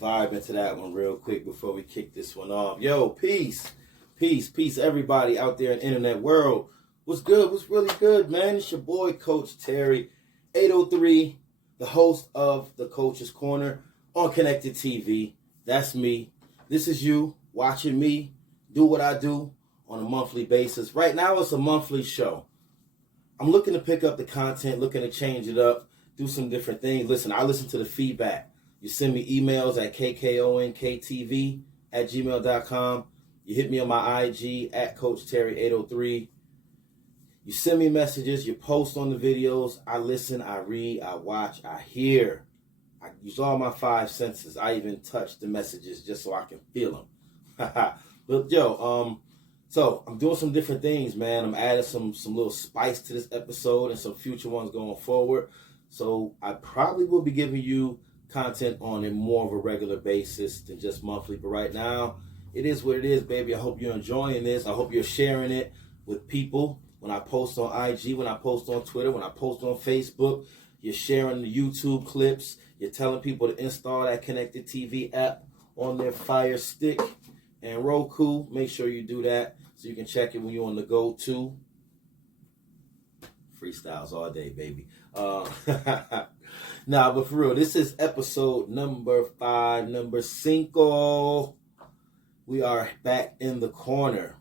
Vibe into that one real quick before we kick this one off. Yo, peace, everybody out there in the internet world. What's good? What's really good, man? It's your boy, Coach Terry, 803, the host of the Coach's Corner on Konnected TV. That's me. This is you watching me do what I do on a monthly basis. Right now, it's a monthly show. I'm looking to pick up the content, looking to change it up, do some different things. Listen, I listen to the feedback. You send me emails at kkonnktv@gmail.com. You hit me on my IG at Coach Terry 803. You send me messages. You post on the videos. I listen, I read, I watch, I hear. I use all my five senses. I even touch the messages just so I can feel them. But yo, so I'm doing some different things, man. I'm adding some little spice to this episode and some future ones going forward. So I probably will be giving you content on a more of a regular basis than just monthly. But right now, it is what it is, baby. I hope you're enjoying this. I hope you're sharing it with people. When I post on IG, when I post on Twitter, when I post on Facebook, you're sharing the YouTube clips. You're telling people to install that Konnected TV app on their Fire Stick and Roku. Make sure you do that so you can check it when you're on the go-to. Freestyles all day, baby. Nah, but for real, this is episode number 5, number 5. We are back in the corner.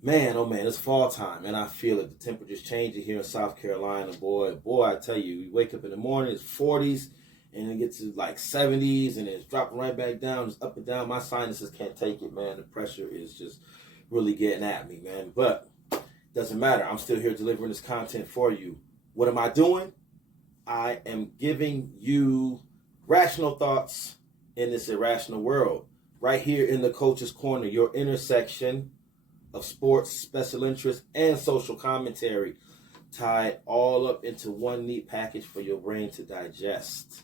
Man, oh man, it's fall time, and I feel it. The temperature's changing here in South Carolina, boy, I tell you, you wake up in the morning, it's 40s, and it gets to like 70s, and it's dropping right back down, it's up and down. My sinuses can't take it, man. The pressure is just really getting at me, man. But doesn't matter. I'm still here delivering this content for you. What am I doing? I am giving you rational thoughts in this irrational world. Right here in the Coach's Corner, your intersection of sports, special interest, and social commentary, tied all up into one neat package for your brain to digest.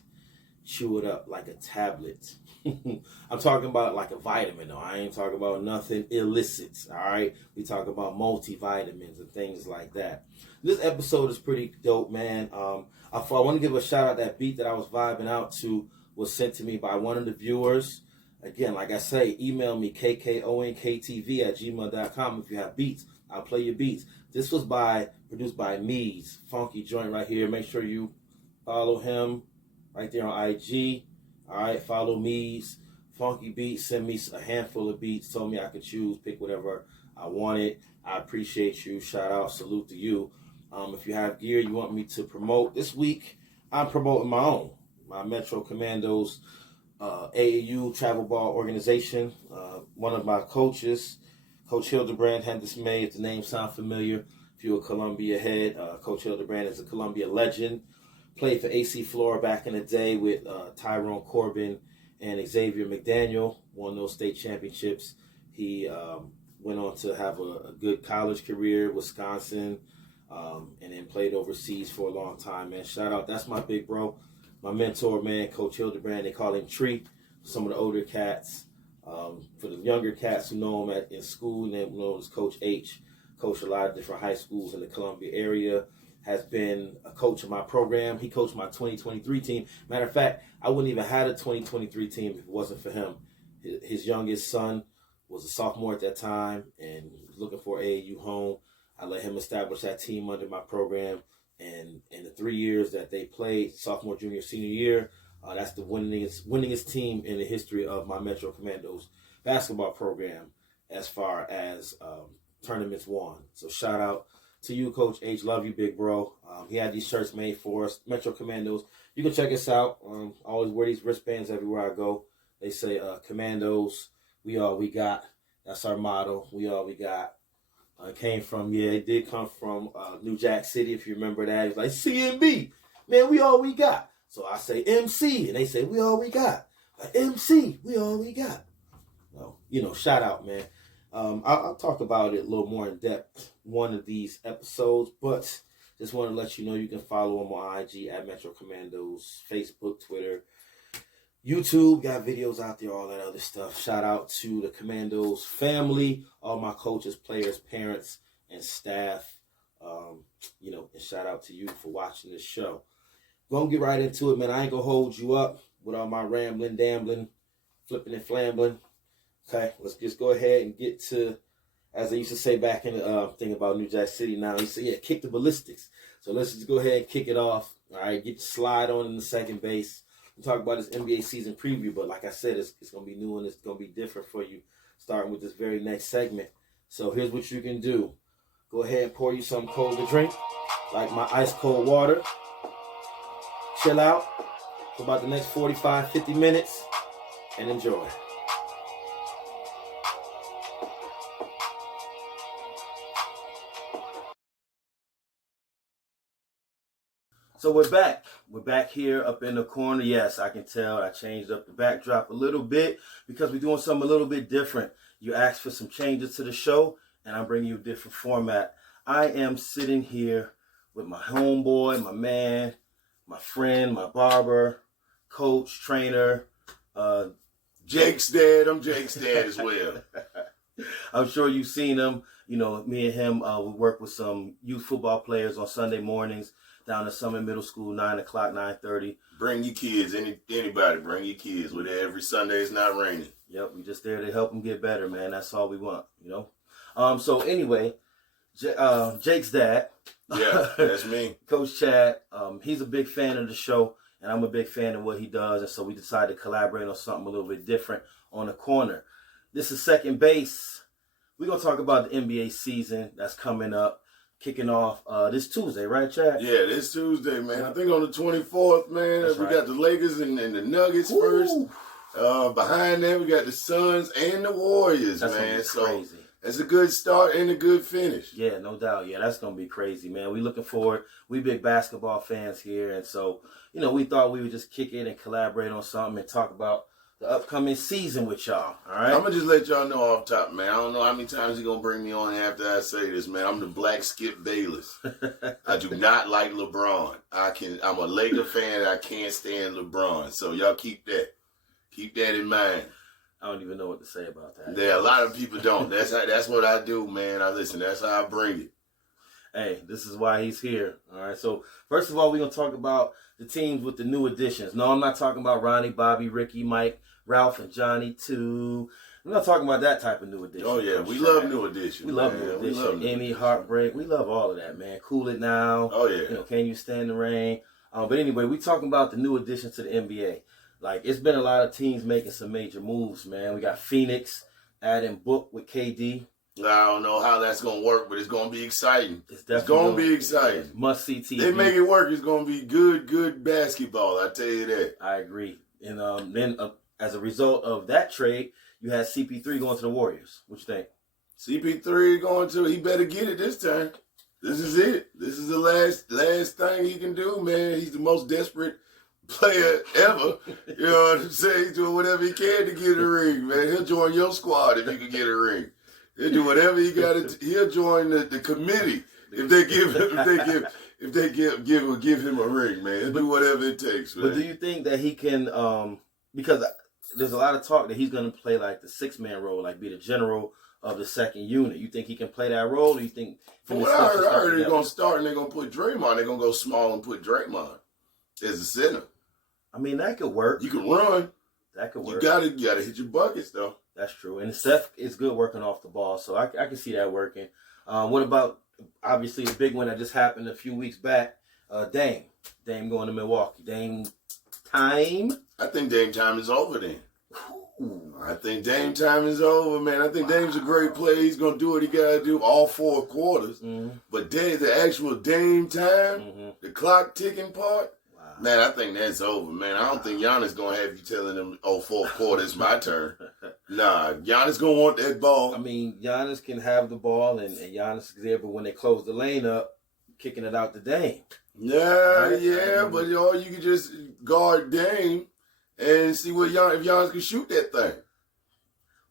Chew it up like a tablet. I'm talking about like a vitamin, though. I ain't talking about nothing illicit, all right? We talk about multivitamins and things like that. This episode is pretty dope, man. I want to give a shout out. That beat that I was vibing out to was sent to me by one of the viewers. Again, like I say, email me, kkonnktv@gmail.com if you have beats. I'll play your beats. This was produced by Meedz, funky joint right here. Make sure you follow him right there on IG. All right, follow Meedz, funky beats. Send me a handful of beats. Told me I could choose, pick whatever I wanted. I appreciate you. Shout out, salute to you. If you have gear you want me to promote this week, I'm promoting my own, my Metro Commandos AAU travel ball organization. One of my coaches, Coach Hildebrand, had this made. If the name sound familiar, if you're a Columbia head, Coach Hildebrand is a Columbia legend. Played for AC Flora back in the day with Tyrone Corbin and Xavier McDaniel. Won those state championships. He went on to have a good college career, Wisconsin, and then played overseas for a long time, man. Shout out. That's my big bro, my mentor, man, Coach Hildebrand. They call him Tree. Some of the older cats. For the younger cats who know him in school, they know him as Coach H. Coached a lot of different high schools in the Columbia area. Has been a coach of my program. He coached my 2023 team. Matter of fact, I wouldn't even have a 2023 team if it wasn't for him. His youngest son was a sophomore at that time and was looking for AAU home. I let him establish that team under my program. And in the 3 years that they played, sophomore, junior, senior year, that's the winningest team in the history of my Metro Commandos basketball program as far as tournaments won. So shout out to you, Coach H. Love you, big bro. He had these shirts made for us, Metro Commandos. You can check us out. I always wear these wristbands everywhere I go. They say Commandos, we all we got. That's our motto. We all we got. It did come from New Jack City, if you remember that. It's like, CMB, man, we all we got. So I say MC, and they say, we all we got. MC, we all we got. Well, shout out, man. I'll talk about it a little more in depth one of these episodes, but Just want to let you know you can follow him on IG at Metro Commandos, Facebook, Twitter, YouTube. Got videos out there, all that other stuff. Shout out to the Commandos family, all my coaches, players, parents, and staff. And shout out to you for watching this show. Gonna get right into it, man. I ain't gonna hold you up with all my rambling, dambling, flipping and flambling. Okay, let's just go ahead and get to, as I used to say back in the thing about New Jack City now, you say, kick the ballistics. So let's just go ahead and kick it off. All right, get the slide on in the second base. We'll talk about this NBA season preview, but like I said, it's going to be new and it's going to be different for you, starting with this very next segment. So here's what you can do. Go ahead and pour you some cold to drink, like my ice cold water. Chill out for about the next 45, 50 minutes and enjoy. So we're back. We're back here up in the corner. Yes, I can tell I changed up the backdrop a little bit because we're doing something a little bit different. You asked for some changes to the show, and I'm bringing you a different format. I am sitting here with my homeboy, my man, my friend, my barber, coach, trainer. Jake's dad. I'm Jake's dad as well. I'm sure you've seen him. You know, me and him, we work with some youth football players on Sunday mornings down at Summit Middle School, 9 o'clock, 9:30. Bring your kids. Anybody, bring your kids. We're there every Sunday. It's not raining. Yep, we just there to help them get better, man. That's all we want, you know. So anyway, Jake's dad. Yeah, that's me. Coach Chad. He's a big fan of the show, and I'm a big fan of what he does. And so we decided to collaborate on something a little bit different on the corner. This is second base. We're going to talk about the NBA season that's coming up. Kicking off this Tuesday, right, Chad? Yeah, this Tuesday, man. I think on the 24th, man. That's we right. got the Lakers and the Nuggets first. Behind that, we got the Suns and the Warriors, That's man. Gonna be So crazy. it's a good start and a good finish. Yeah, no doubt. Yeah, that's going to be crazy, man. We looking forward. We big basketball fans here. And so, you know, we thought we would just kick in and collaborate on something and talk about the upcoming season with y'all. All right? I'm going to just let y'all know off top, man. I don't know how many times you're going to bring me on after I say this, man. I'm the Black Skip Bayless. I do not like LeBron. I'm a Laker fan. I can't stand LeBron. So y'all keep that. Keep that in mind. I don't even know what to say about that. Yeah, a lot of people don't. That's what I do, man. Listen, that's how I bring it. Hey, this is why he's here. All right. So first of all, we're going to talk about the teams with the new additions. No, I'm not talking about Ronnie, Bobby, Ricky, Mike, Ralph, and Johnny too. I'm not talking about that type of new addition. Oh, yeah. We love new additions. We love new addition. Any Heartbreak. We love all of that, man. Cool It Now. Oh, yeah. You know, Can You Stand the Rain? But anyway, we talking about the new additions to the NBA. Like, it's been a lot of teams making some major moves, man. We got Phoenix adding Book with KD. I don't know how that's going to work, but it's going to be exciting. It's going to be exciting. Must-see TV. They make it work. It's going to be good basketball. I tell you that. I agree. And then as a result of that trade, you had CP3 going to the Warriors. What you think? CP3 going to, he better get it this time. This is it. This is the last thing he can do, man. He's the most desperate player ever. You know what I'm saying? He's doing whatever he can to get a ring, man. He'll join your squad if you can get a ring. He'll do whatever he got to. He'll join the committee if they give him a ring, man. He'll do whatever it takes, man. But do you think that he can? Because there's a lot of talk that he's going to play like the 6-man role, like be the general of the second unit. You think he can play that role? Or you think? From what I heard they're going to start and they're going to put Draymond. They're going to go small and put Draymond as a center. I mean, that could work. You can run. That could work. You gotta hit your buckets though. That's true. And Steph is good working off the ball, so I can see that working. What about, obviously, the big one that just happened a few weeks back, Dame. Dame going to Milwaukee. Dame time? I think Dame time is over then. Ooh. I think Dame time is over, man. I think Dame's a great player. He's going to do what he got to do all 4 quarters. Mm-hmm. But the actual Dame time, the clock ticking part, man, I think that's over, man. I don't think Giannis going to have you telling him, 4th quarter, it's my turn. Nah, Giannis going to want that ball. I mean, Giannis can have the ball, and Giannis is there, but when they close the lane up, kicking it out to Dame. Yeah, right? Yeah, but you can just guard Dame and see if Giannis can shoot that thing.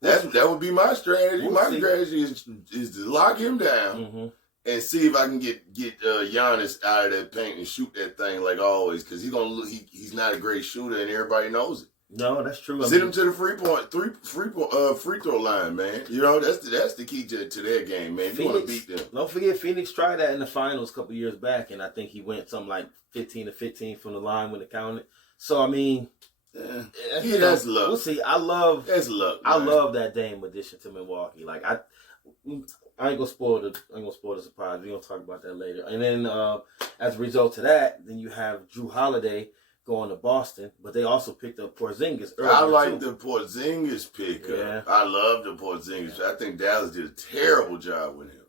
That would be my strategy. My strategy is to lock him down and see if I can get Giannis out of that paint and shoot that thing like always, because he's not a great shooter and everybody knows it. No, that's true. Send him to the free throw line, man. You know, that's the key to their game, man. You want to beat them. Don't forget, Phoenix tried that in the finals a couple years back, and I think he went something like 15 to 15 from the line when it counted. So I mean, that's luck. We'll see. That's luck. I love that Dame addition to Milwaukee. Like I ain't gonna spoil the surprise. We're gonna talk about that later. And then as a result of that, then you have Drew Holiday going to Boston, but they also picked up Porzingis earlier. I like the Porzingis pickup. Yeah. I love the Porzingis. Yeah. I think Dallas did a terrible job with him.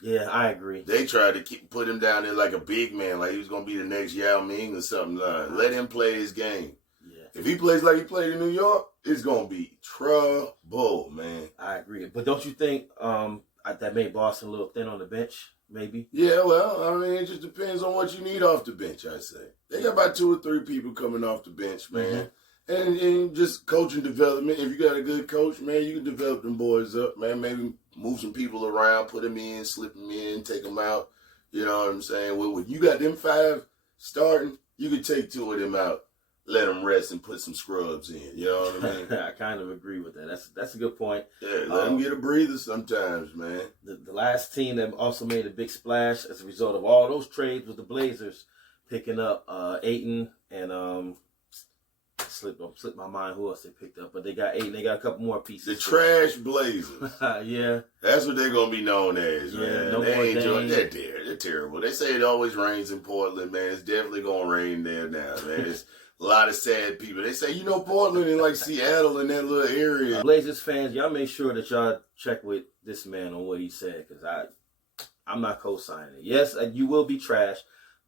Yeah, I agree. They tried to put him down there like a big man, like he was going to be the next Yao Ming or something. Let him play his game. Yeah. If he plays like he played in New York, it's going to be trouble, man. I agree. But don't you think that made Boston a little thin on the bench? Maybe. Yeah, well, I mean, it just depends on what you need off the bench, I say. They got about 2 or 3 people coming off the bench, man. Mm-hmm. And just coaching development. If you got a good coach, man, you can develop them boys up, man. Maybe move some people around, put them in, slip them in, take them out. You know what I'm saying? Well, when you got them 5 starting, you can take 2 of them out, let them rest, and put some scrubs in. You know what I mean? I kind of agree with that. That's a good point. Yeah, let them get a breather sometimes, man. The last team that also made a big splash as a result of all those trades was the Blazers, picking up Ayton and slipped my mind who else they picked up, but they got Ayton. They got a couple more pieces. The trash Blazers. Yeah, that's what they're gonna be known as. Yeah, man. No more They're terrible. They say it always rains in Portland, man. It's definitely gonna rain there now, man. It's a lot of sad people. They say, Portland and like Seattle in that little area. Blazers fans, y'all make sure that y'all check with this man on what he said, because I'm not co-signing it. Yes, you will be trash,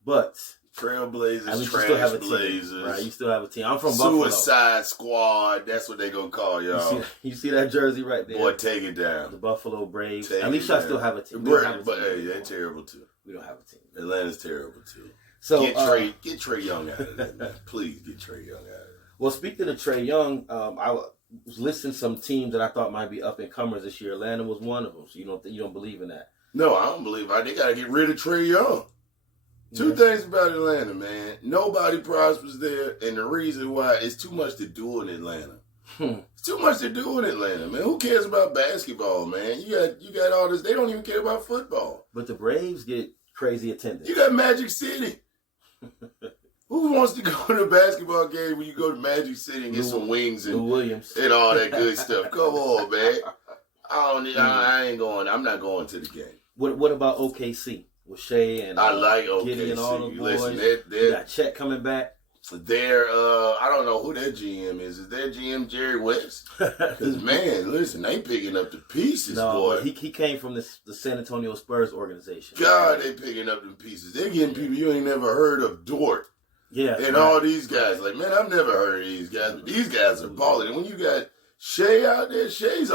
but Trailblazers, trash Blazers. Right, you still have a team. I'm from Buffalo. Suicide Squad. That's what they gonna call y'all. You see that jersey right there? Boy, take it down. The Buffalo Braves. At least y'all still have a team. But hey, they're terrible too. We don't have a team. Atlanta's terrible too. So get Trae Young out of that, man. Please get Trae Young out of there. Well, speaking of Trae Young, I was listing some teams that I thought might be up and comers this year. Atlanta was one of them. So you don't believe in that? No, I don't believe it. They gotta get rid of Trae Young. 2 things about Atlanta, man. Nobody prospers there, and the reason why is too much to do in Atlanta. It's too much to do in Atlanta, man. Who cares about basketball, man? You got all this. They don't even care about football. But the Braves get crazy attendance. You got Magic City. Who wants to go to a basketball game when you go to Magic City and get some wings and Williams and all that good stuff? Come on, man. I ain't going. I'm not going to the game. What about OKC? With Shea and I like Giddy and all those boys. Listen, you got Chet coming back. I don't know who their GM is. Is their GM Jerry West? Because, man, listen, they picking up the pieces, boy. He came from the San Antonio Spurs organization. God, they picking up the pieces. They're getting people you ain't never heard of, Dort. Yeah. And all these guys. Like, man, I've never heard of these guys. But these guys are balling. And when you got Shea out there, Shea's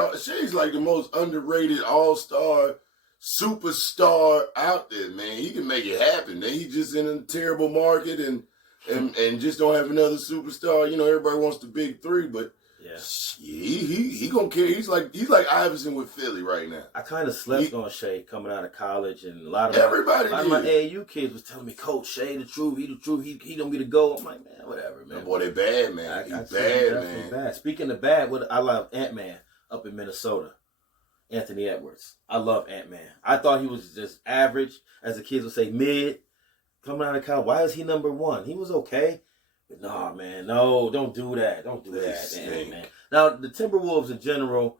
like the most underrated all-star superstar out there, man. He can make it happen. Man. He just in a terrible market and just don't have another superstar. Everybody wants the big 3, but he gonna carry. He's like Iverson with Philly right now. I kind of slept on Shea coming out of college, and a lot of my AAU kids was telling me, Coach, Shea the truth. He the truth. He don't get to go. I'm like, man, whatever, man. That boy, they bad, man. He's bad, man. Bad. Speaking of bad, I love Ant-Man up in Minnesota. Anthony Edwards. I love Ant-Man. I thought he was just average, as the kids would say, mid. Coming out of college, why is he number 1? He was okay. But no, man, no, don't do that. Don't do that, Ant-Man. Now, the Timberwolves in general,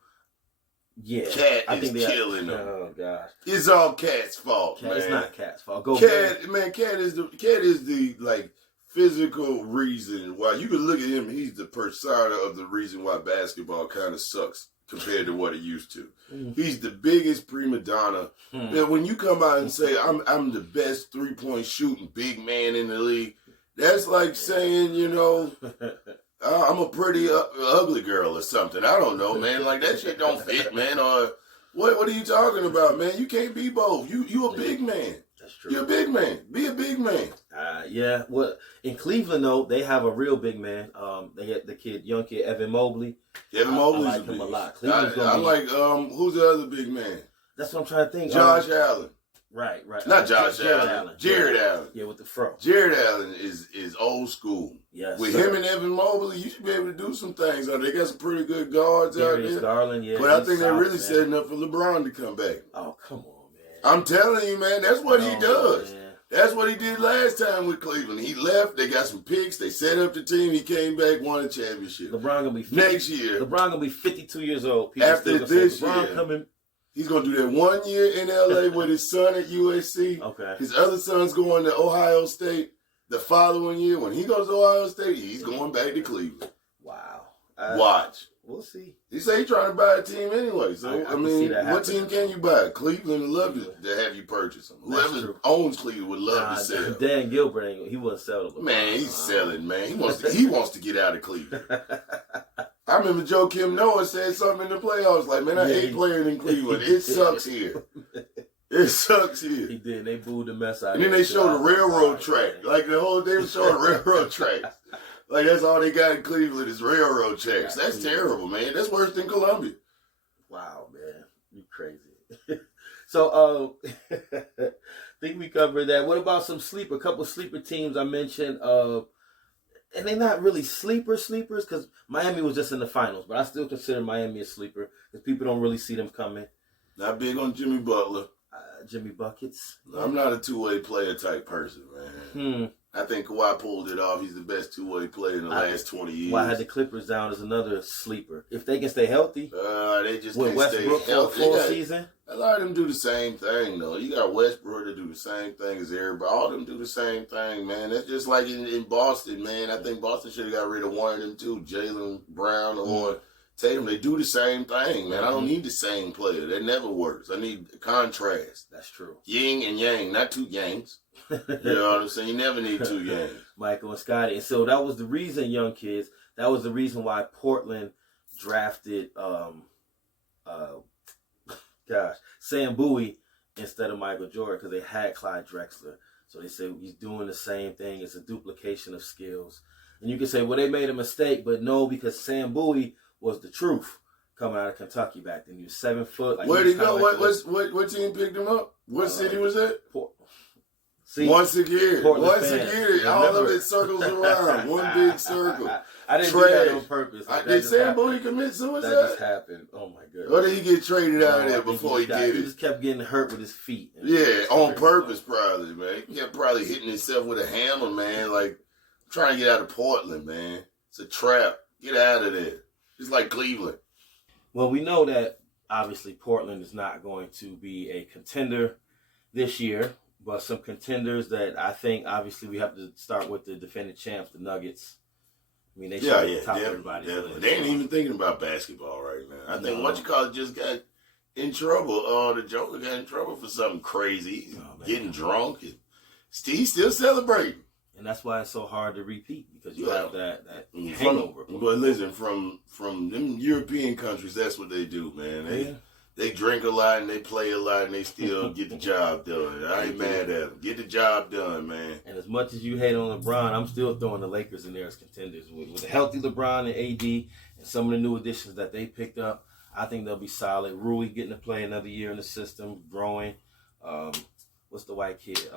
yeah. Cat is killing them. Oh, gosh. It's all Cat's fault, man. It's not Cat's fault. Cat is the like, physical reason why. You can look at him, he's the persona of the reason why basketball kind of sucks compared to what it used to. He's the biggest prima donna. Now, when you come out and say, I'm the best 3-point shooting big man in the league, that's like saying, I'm a pretty ugly girl or something. I don't know, man. Like, that shit don't fit, man. Or what are you talking about, man? You can't be both. You a big man. That's true. You're a big man. Be a big man. Yeah. Well, in Cleveland, though, they have a real big man. They get the young kid, Evan Mobley. Evan Mobley's I like him a lot. I like, who's the other big man? That's what I'm trying to think. Josh Allen. Right. Not Josh Jared Allen. Jared Allen. Yeah, with the fro. Jared Allen is old school. Yes. With him and Evan Mobley, you should be able to do some things out there. They got some pretty good guards out there. Garland, yeah. But I think they're really setting up for LeBron to come back. Oh, come on, man. I'm telling you, man, that's what he does. Man. That's what he did last time with Cleveland. He left, they got some picks, they set up the team, he came back, won a championship. LeBron gonna be next year. LeBron gonna be 52 years old. People after this year, he's gonna do that 1 year in LA with his son at USC. Okay. His other son's going to Ohio State. The following year, when he goes to Ohio State, he's going back to Cleveland. Wow. Watch. We'll see. He say he's trying to buy a team anyway. So, I mean, what team can you buy? Cleveland would love to have you purchase him. Whoever owns Cleveland would love to sell. Dan Gilbert, he wouldn't sell them. Man, he's selling, man. He wants to get out of Cleveland. I remember Joe Kim Noah said something in the playoffs like, man, I hate playing in Cleveland. It sucks here. It sucks here. He did. They booed the mess out of him. And then they showed the railroad track. Like the whole day was showing railroad tracks. Like that's all they got in Cleveland is railroad tracks. That's terrible, man. That's worse than Columbia. Wow, man. You crazy. So, think we covered that. What about a couple sleeper teams I mentioned? And they're not really sleepers because Miami was just in the finals, but I still consider Miami a sleeper because people don't really see them coming. Not big on Jimmy Butler. Jimmy Buckets. I'm not a two-way player type person, man. I think Kawhi pulled it off. He's the best two-way player in the last 20 years. Well, I had the Clippers down as another sleeper. If they can stay healthy. They just with can't Westbrook stay healthy. Full season. A lot of them do the same thing, though. You got Westbrook to do the same thing as everybody. All of them do the same thing, man. That's just like in Boston, man. I think Boston should have got rid of one of them, too. Jaylen Brown or Tatum. They do the same thing, man. I don't need the same player. That never works. I need contrast. That's true. Yin and yang, not two yangs. You know what I'm saying? You never need two yangs. Michael and Scotty. And so that was the reason, young kids, that was the reason why Portland drafted Sam Bowie instead of Michael Jordan because they had Clyde Drexler. So they say he's doing the same thing. It's a duplication of skills. And you can say, well, they made a mistake, but no, because Sam Bowie was the truth coming out of Kentucky back then. He was 7 foot. Like, where'd he go? What team picked him up? What city was that? See, once again, all of it circles around. One big circle. I didn't do that on purpose. Did Sam Bowie commit suicide? That just happened. Oh my goodness. Or did he get traded out of there before he did it? He just kept getting hurt with his feet. Yeah, on purpose probably, man. He kept probably hitting himself with a hammer, man. Like, trying to get out of Portland, man. It's a trap. Get out of there. It's like Cleveland. Well, we know that, obviously, Portland is not going to be a contender this year. But some contenders that I think, obviously, we have to start with the defending champs, the Nuggets. I mean, they should be top of everybody's list. They ain't even thinking about basketball right now. I think just got in trouble. The Joker got in trouble for something crazy, getting drunk. And he's still celebrating. And that's why it's so hard to repeat, because you have that hangover. But listen, from them European countries, that's what they do, man. They drink a lot and they play a lot and they still get the job done. I ain't mad at them. Get the job done, man. And as much as you hate on LeBron, I'm still throwing the Lakers in there as contenders. With a healthy LeBron and AD and some of the new additions that they picked up, I think they'll be solid. Rui getting to play another year in the system, growing. What's the white kid?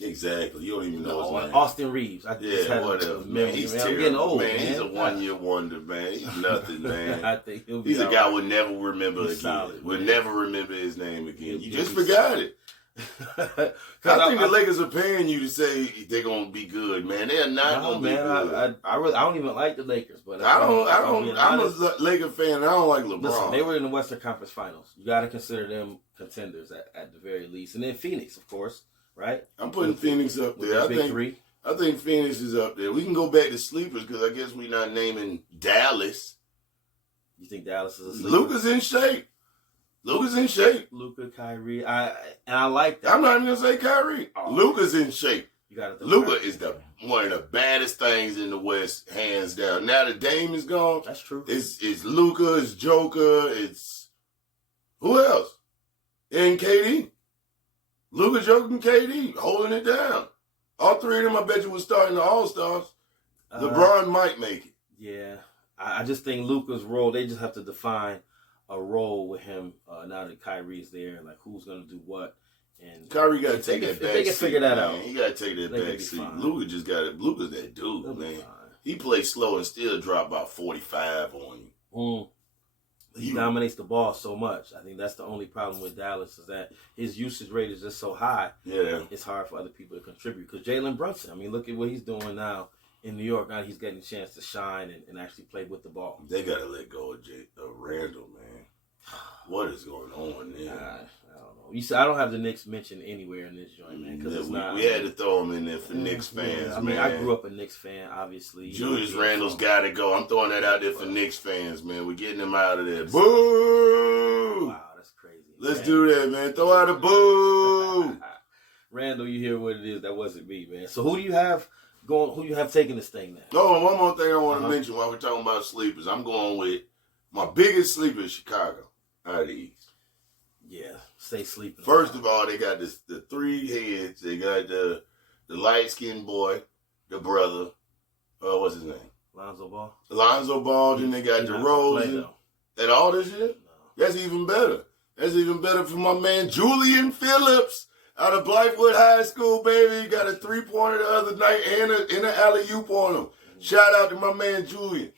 Exactly. You don't even know his name. Austin Reeves. Whatever. Man, he's terrible. I'm getting old, man. He's a one-year wonder, man. He's nothing, man. I think he'll be He's a guy we'll never remember again. Solid, we'll never remember his name again. You just forgot it. I think the Lakers are paying you to say they're gonna be good, man. They are not gonna be good. I don't even like the Lakers, but I'm a Laker fan. I don't like LeBron. Listen, they were in the Western Conference Finals. You got to consider them contenders at the very least, and then Phoenix, of course, right? I'm putting Phoenix up there. I think Phoenix is up there. We can go back to sleepers because I guess we're not naming Dallas. You think Dallas is a sleeper? Luka's in shape. Luka, Kyrie. I like that. I'm not even gonna say Kyrie. Luka's in shape. Luka is one of the baddest things in the West, hands down. Now that Dame is gone, that's true. It's Luka, it's Joker, it's who else? And KD. Luka, Joker, and KD holding it down. All three of them, I bet you, was starting the All-Stars. LeBron might make it. Yeah, I just think Luka's role. They just have to define a role with him now that Kyrie is there, like who's going to do what And Kyrie got to take that back seat. They can figure that out. He got to take that back seat. Luka just got it. Luka's that dude, man. He plays slow and still drop about 45 on you. He dominates the ball so much. I think that's the only problem with Dallas is that his usage rate is just so high. Yeah. It's hard for other people to contribute. Because Jalen Brunson, I mean, look at what he's doing now in New York. Now he's getting a chance to shine and actually play with the ball. They got to let go of Randall, man. What is going on there? I don't know. You said I don't have the Knicks mentioned anywhere in this joint, man. Because we had to throw him in there for Knicks fans, I mean, I grew up a Knicks fan, obviously. Julius Randle's got to go. I'm throwing that out there for Knicks fans, man. We're getting him out of there. Boo! Wow, that's crazy. Let's do that, man. Throw out a boo! Randall, you hear what it is. That wasn't me, man. So who do you have going? Who you have taking this thing now? Oh, and one more thing I want to mention while we're talking about sleepers. I'm going with my biggest sleeper is Chicago out of the East. Yeah, stay sleeping. First of all, they got the three heads. They got the light-skinned boy, the brother. What's his name? Lonzo Ball. Lonzo Ball. Then they got DeRozan. And all this shit? No. That's even better. That's even better for my man Julian Phillips out of Blythewood High School, baby. Got a three-pointer the other night and an alley-oop on him. Shout out to my man Julian.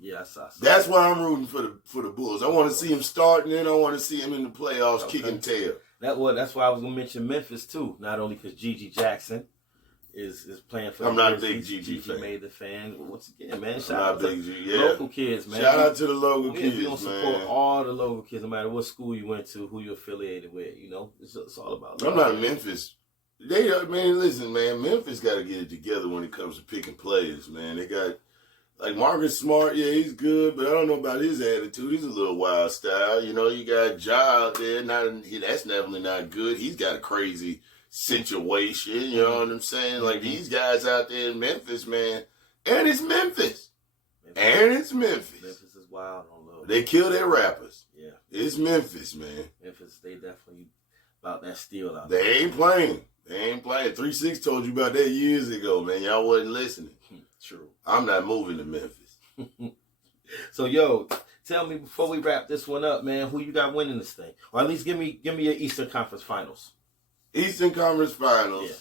Yeah, I saw. That's why I'm rooting for the Bulls. I want to see him starting, and I want to see him in the playoffs kicking tail. That's why I was gonna mention Memphis too. Not only because Gigi Jackson is playing for. I'm not a big Gigi Gigi fan. made the fan. Once again, man, shout out to local kids, man. Shout out to the local kids, we gonna support man. all the local kids, no matter what school you went to, who you're affiliated with. You know, it's all about. I'm not Memphis. Listen, man. Memphis got to get it together when it comes to picking players, man. They got. Like Marcus Smart, yeah, he's good, but I don't know about his attitude. He's a little wild style. You know, you got Ja out there. That's definitely not good. He's got a crazy situation. You know what I'm saying? Like these guys out there in Memphis, man. And it's Memphis. Memphis is wild on low. They kill their rappers. Yeah. It's Memphis, man. Memphis, they definitely about that steal out there. They ain't playing. 3-6 told you about that years ago, man. Y'all wasn't listening. True. I'm not moving to Memphis. So, yo, tell me before we wrap this one up, man, who you got winning this thing? Or at least give me your Eastern Conference Finals. Eastern Conference Finals. Yeah.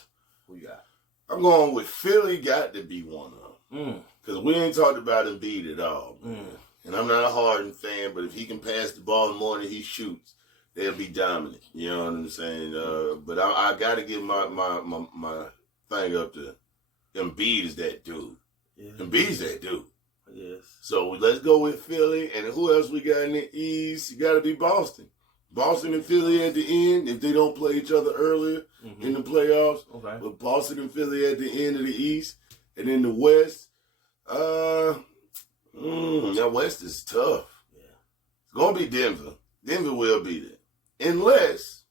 Who you got? I'm going with Philly. Got to be one of them. Because we ain't talked about Embiid at all, man. And I'm not a Harden fan, but if he can pass the ball more than he shoots, they'll be dominant. You know what I'm saying? But I got to give my thing up to Embiid is that dude. Yeah. Embiid's that dude. Yes. So let's go with Philly. And who else we got in the East? You got to be Boston. Boston and Philly at the end, if they don't play each other earlier in the playoffs. Okay. But Boston and Philly at the end of the East. And in the West, that West is tough. Yeah. It's going to be Denver. Denver will be there. Unless,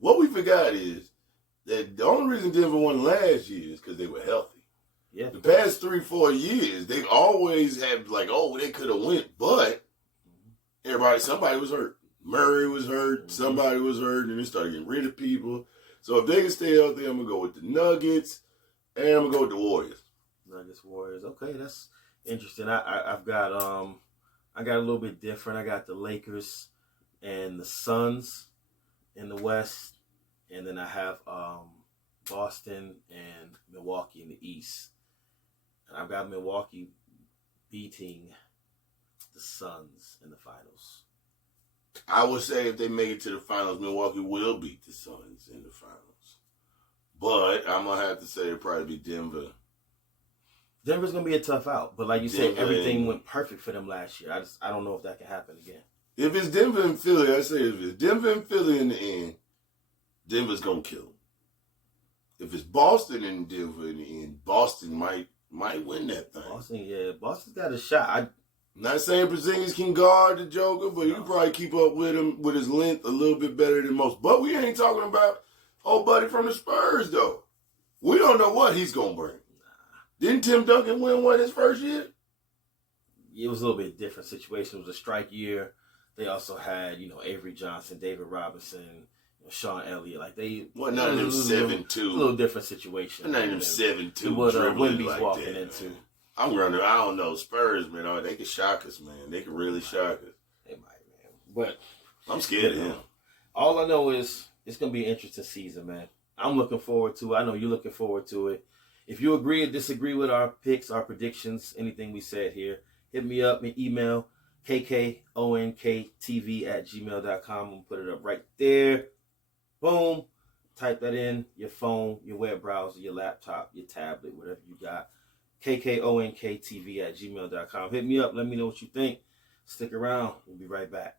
what we forgot is that the only reason Denver won last year is because they were healthy. Yeah. The past 3-4 years, they always had like, they could have went, but somebody was hurt. Murray was hurt, somebody was hurt, and they started getting rid of people. So if they can stay healthy, I'm gonna go with the Nuggets, and I'm gonna go with the Warriors. Nuggets, Warriors. Okay, that's interesting. I've got I got a little bit different. I got the Lakers and the Suns in the West, and then I have Boston and Milwaukee in the East. And I've got Milwaukee beating the Suns in the finals. I would say if they make it to the finals, Milwaukee will beat the Suns in the finals. But I'm going to have to say it'll probably be Denver. Denver's going to be a tough out. But like you said, everything went perfect for them last year. I don't know if that can happen again. If it's Denver and Philly, I say if it's Denver and Philly in the end, Denver's going to kill them. If it's Boston and Denver in the end, Boston might win that thing. Boston's got a shot. Not saying Porzingis can guard the Joker, but he can probably keep up with him with his length a little bit better than most. But we ain't talking about old buddy from the Spurs, though. We don't know what he's going to bring. Didn't Tim Duncan win his first year? It was a little bit different situation. It was a strike year. They also had, Avery Johnson, David Robinson, Sean Elliott. Like they none of them 7-2. A little different situation. None of them 7-2. What Wemby's like walking that, into. Man. I'm running. I don't know. Spurs, man. They can shock us, man. They can really shock us. They might, man. But I'm scared of him. All I know is it's going to be an interesting season, man. I'm looking forward to it. I know you're looking forward to it. If you agree or disagree with our picks, our predictions, anything we said here, hit me up, my email, kkonktv@gmail.com. I'm going to put it up right there. Boom. Type that in your phone, your web browser, your laptop, your tablet, whatever you got. kkonktv@gmail.com. Hit me up. Let me know what you think. Stick around. We'll be right back.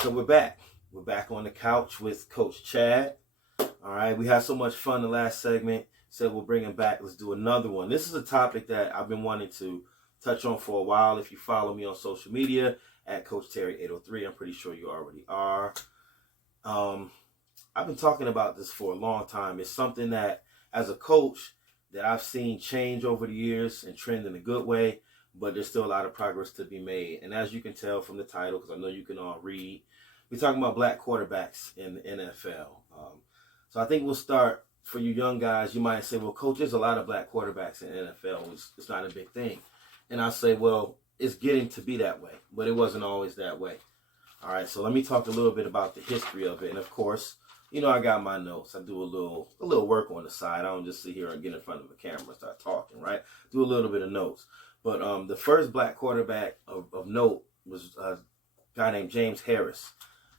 So we're back. We're back on the couch with Coach Chad. All right. We had so much fun the last segment. Said we'll bring him back. Let's do another one. This is a topic that I've been wanting to touch on for a while. If you follow me on social media at Coach Terry 803, I'm pretty sure you already are. I've been talking about this for a long time. It's something that, as a coach, that I've seen change over the years and trend in a good way, but there's still a lot of progress to be made. And as you can tell from the title, because I know you can all read, we're talking about black quarterbacks in the NFL. So I think we'll start, for you young guys, you might say, well, Coach, there's a lot of black quarterbacks in the NFL. It's not a big thing. And I say, well, it's getting to be that way, but it wasn't always that way. All right, so let me talk a little bit about the history of it. And of course, you know, I got my notes. I do a little work on the side. I don't just sit here and get in front of a camera and start talking, right? Do a little bit of notes. But the first black quarterback of note was a guy named James Harris.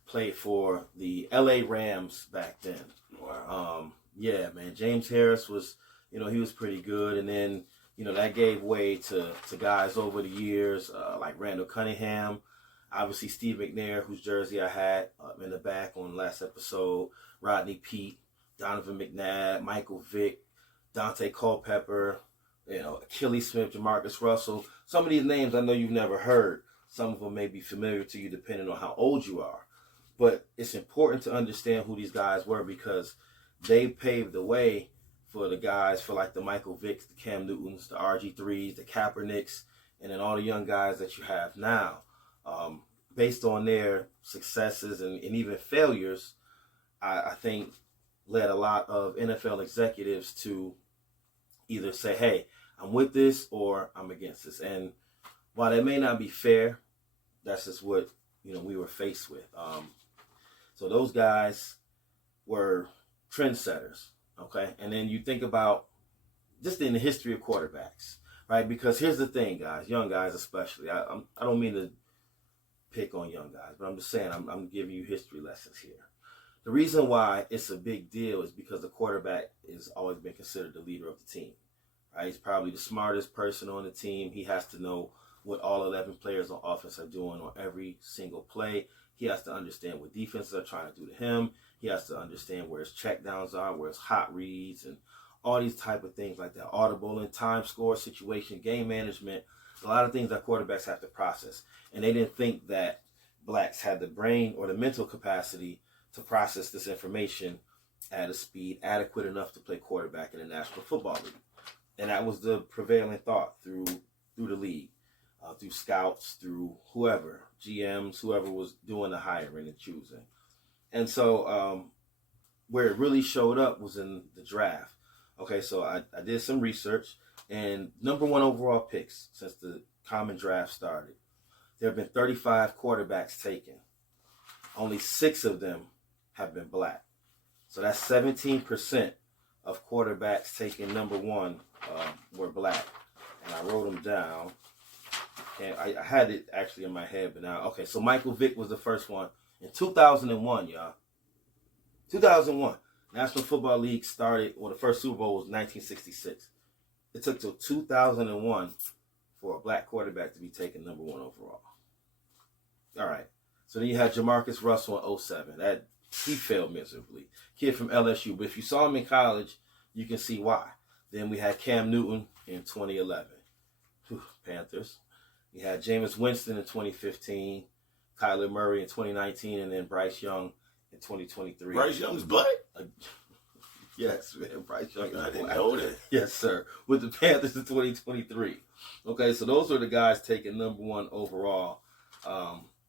Played for the LA Rams back then. Wow. Yeah, man. James Harris was, you know, he was pretty good. And then, you know, that gave way to guys over the years like Randall Cunningham. Obviously, Steve McNair, whose jersey I had in the back on the last episode. Rodney Peete, Donovan McNabb, Michael Vick, Dante Culpepper, you know, Achilles Smith, Jamarcus Russell. Some of these names I know you've never heard. Some of them may be familiar to you depending on how old you are. But it's important to understand who these guys were because they paved the way for the guys, for like the Michael Vicks, the Cam Newtons, the RG3s, the Kaepernicks, and then all the young guys that you have now. Based on their successes and even failures, I think led a lot of NFL executives to either say, hey, I'm with this or I'm against this. And while that may not be fair, that's just what, you know, we were faced with. So those guys were trendsetters, okay? And then you think about just in the history of quarterbacks, right? Because here's the thing, guys, young guys especially. I don't mean to pick on young guys, but I'm just saying I'm giving you history lessons here. The reason why it's a big deal is because the quarterback has always been considered the leader of the team, right? He's probably the smartest person on the team. He has to know what all 11 players on offense are doing on every single play. He has to understand what defenses are trying to do to him. He has to understand where his checkdowns are, where his hot reads, and all these type of things like that. Audible and time score situation, game management, a lot of things that quarterbacks have to process. And they didn't think that blacks had the brain or the mental capacity to process this information at a speed adequate enough to play quarterback in the National Football League. And that was the prevailing thought through the league. Through scouts, through whoever, GMs, whoever was doing the hiring and choosing. And so where it really showed up was in the draft. Okay, so I did some research, and number one overall picks since the common draft started. There have been 35 quarterbacks taken. Only 6 of them have been black. So that's 17% of quarterbacks taken number one were black. And I wrote them down. And I had it actually in my head, but now, okay, so Michael Vick was the first one in 2001, y'all. 2001. National Football League started, well, the first Super Bowl was 1966. It took till 2001 for a black quarterback to be taken number one overall. All right. So then you had Jamarcus Russell in 07. He failed miserably. Kid from LSU. But if you saw him in college, you can see why. Then we had Cam Newton in 2011. Panthers. You had Jameis Winston in 2015, Kyler Murray in 2019, and then Bryce Young in 2023. Bryce Young's black? Yes, man. Bryce Young. I didn't know that. Yes, sir. With the Panthers in 2023. Okay, so those are the guys taking number one overall.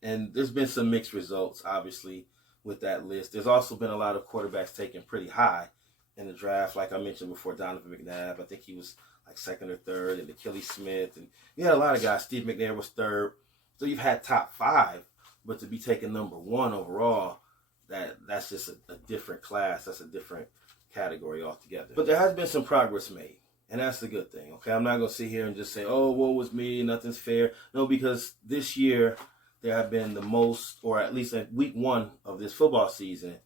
And there's been some mixed results, obviously, with that list. There's also been a lot of quarterbacks taken pretty high in the draft. Like I mentioned before, Donovan McNabb. I think he was like second or third, and Achilles Smith. And you had a lot of guys. Steve McNair was third. So you've had top 5, But to be taken number 1 overall, that's just a different class. That's a different category altogether. But there has been some progress made, and that's the good thing. Okay, I'm not gonna sit here and just say, "Oh, woe was me, nothing's fair." No, because this year there have been the most, or at least at week 1 of this football season,